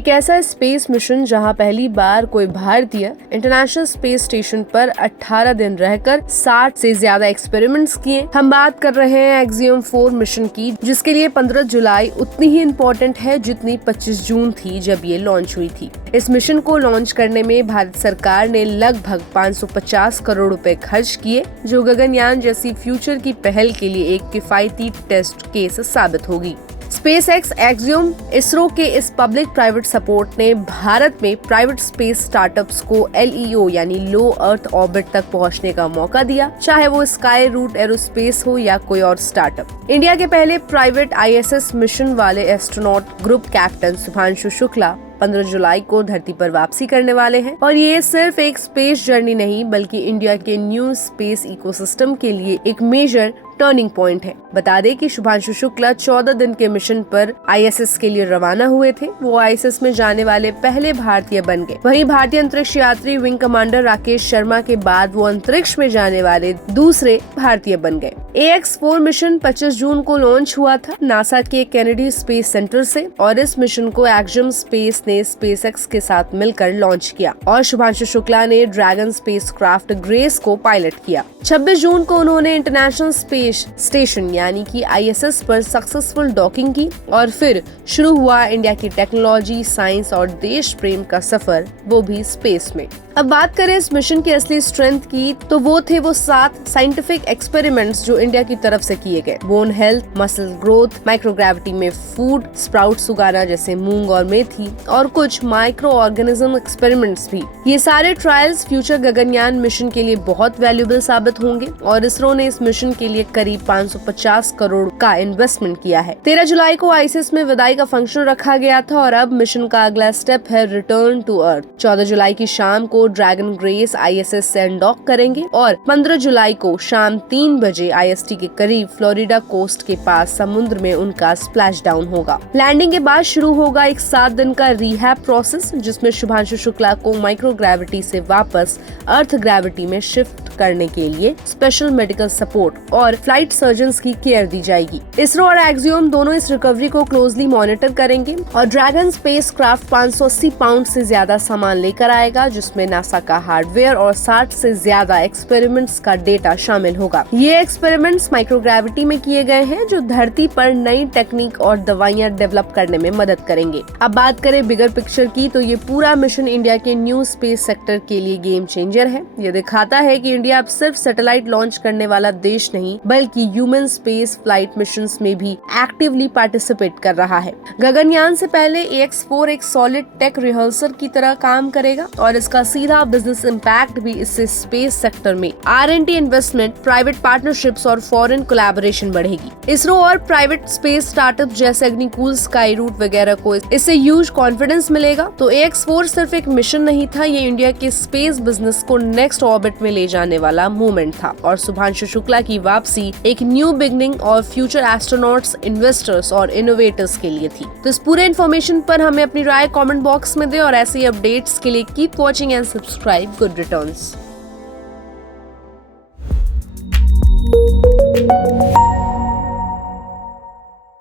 एक ऐसा space mission जहां पहली बार कोई भारतीय इंटरनेशनल स्पेस स्टेशन पर 18 दिन रहकर 60 से ज्यादा एक्सपेरिमेंट्स किए। हम बात कर रहे हैं एक्सियम 4 मिशन की, जिसके लिए 15 जुलाई उतनी ही इम्पोर्टेंट है जितनी 25 जून थी जब ये लॉन्च हुई थी। इस मिशन को लॉन्च करने में भारत सरकार ने लगभग 550 करोड़ रुपए खर्च किए, जो गगनयान जैसी फ्यूचर की पहल के लिए एक किफायती टेस्ट केस साबित होगी। SpaceX एक्सियम इसरो के इस पब्लिक प्राइवेट सपोर्ट ने भारत में प्राइवेट स्पेस स्टार्टअप्स को LEO यानी लो अर्थ ऑर्बिट तक पहुंचने का मौका दिया, चाहे वो स्काई रूट एरोस्पेस हो या कोई और स्टार्टअप। इंडिया के पहले प्राइवेट ISS मिशन वाले astronaut group captain Shubhanshu Shukla 15 जुलाई को धरती पर वापसी करने वाले हैं और ये सिर्फ एक स्पेस जर्नी नहीं बल्कि इंडिया के न्यू स्पेस इकोसिस्टम के लिए एक मेजर टर्निंग पॉइंट है। बता दें कि शुभांशु शुक्ला 14 दिन के मिशन पर ISS के लिए रवाना हुए थे। वो ISS में जाने वाले पहले भारतीय बन गए। वहीं भारतीय अंतरिक्ष यात्री विंग कमांडर राकेश शर्मा के बाद वो अंतरिक्ष में जाने वाले दूसरे भारतीय बन गए। AX4 मिशन 25 जून को लॉन्च हुआ था नासा के केनेडी स्पेस सेंटर से और इस मिशन को एक्सियम स्पेस ने SpaceX के साथ मिलकर लॉन्च किया और शुभांशु शुक्ला ने ड्रैगन स्पेसक्राफ्ट ग्रेस को पायलट किया। 26 जून को उन्होंने इंटरनेशनल स्पेस स्टेशन यानी कि ISS पर सक्सेसफुल डॉकिंग की और फिर शुरू हुआ इंडिया की टेक्नोलॉजी, साइंस और देश प्रेम का सफर, वो भी स्पेस में। अब बात करें इस मिशन की असली स्ट्रेंथ की, तो वो थे 7 साइंटिफिक एक्सपेरिमेंट्स जो इंडिया की तरफ से किए गए। Bone health, muscle growth, microgravity में फूड स्प्राउट्स उगाना जैसे मूंग और मेथी और कुछ माइक्रो ऑर्गेनिज्म एक्सपेरिमेंट्स भी। ये सारे ट्रायल्स फ्यूचर गगनयान मिशन के लिए बहुत वैल्यूएबल साबित होंगे और इसरो ने इस मिशन के लिए करीब 550 करोड़ का इन्वेस्टमेंट किया है। 13 जुलाई को ISS में विदाई का फंक्शन रखा गया था और अब मिशन का अगला स्टेप है रिटर्न टू अर्थ। 14 जुलाई की शाम को ड्रैगन ग्रेस ISS से अनडॉक करेंगे और 15 जुलाई को शाम 3 बजे IST के करीब फ्लोरिडा कोस्ट के पास समुद्र में उनका स्प्लैश डाउन होगा। लैंडिंग के बाद शुरू होगा एक 7 दिन का रिहैब प्रोसेस, जिसमें शुभांशु शुक्ला को माइक्रोग्रेविटी से वापस अर्थ ग्रेविटी में शिफ्ट करने के लिए स्पेशल मेडिकल सपोर्ट और फ्लाइट सर्जन्स की केयर दी जाएगी। इसरो और एक्सियम दोनों इस रिकवरी को क्लोजली मॉनिटर करेंगे और ड्रैगन स्पेसक्राफ्ट 580 पाउंड से ज्यादा सामान लेकर आएगा, जिसमें नासा का हार्डवेयर और 60 से ज्यादा एक्सपेरिमेंट्स का डेटा शामिल होगा। ये एक्सपेरिमेंट्स माइक्रोग्रेविटी में किए गए हैं, जो धरती पर नई टेक्निक और दवाइयां डेवलप करने में मदद करेंगे। अब बात करें बिगर पिक्चर की, तो ये पूरा मिशन इंडिया के न्यू स्पेस सेक्टर के लिए गेम चेंजर है। ये दिखाता है कि इंडिया अब सिर्फ सैटेलाइट लॉन्च करने वाला देश नहीं बल्कि ह्यूमन स्पेस फ्लाइट मिशंस में भी एक्टिवली पार्टिसिपेट कर रहा है। गगनयान से पहले AX4 एक सॉलिड टेक रिहर्सल की तरह काम करेगा और इसका सीधा बिजनेस इम्पैक्ट भी इससे स्पेस सेक्टर में R&D इन्वेस्टमेंट, प्राइवेट पार्टनरशिप्स और फॉरेन कोलैबोरेशन बढ़ेगी। इसरो और प्राइवेट स्पेस स्टार्टअप जैसे अग्निकूल, स्काई रूट वगैरह को इससे ह्यूज कॉन्फिडेंस मिलेगा। तो AX4 सिर्फ एक मिशन नहीं था, ये इंडिया के स्पेस बिजनेस को नेक्स्ट ऑर्बिट में ले जाने वाला मूवमेंट था और शुभांशु शुक्ला की वापसी एक न्यू बिगनिंग और फ्यूचर एस्ट्रोनॉट्स, इन्वेस्टर्स और इनोवेटर्स के लिए थी। तो इस पूरे इन्फॉर्मेशन पर हमें अपनी राय कमेंट बॉक्स में दे और ऐसे अपडेट्स के लिए keep watching and subscribe good returns.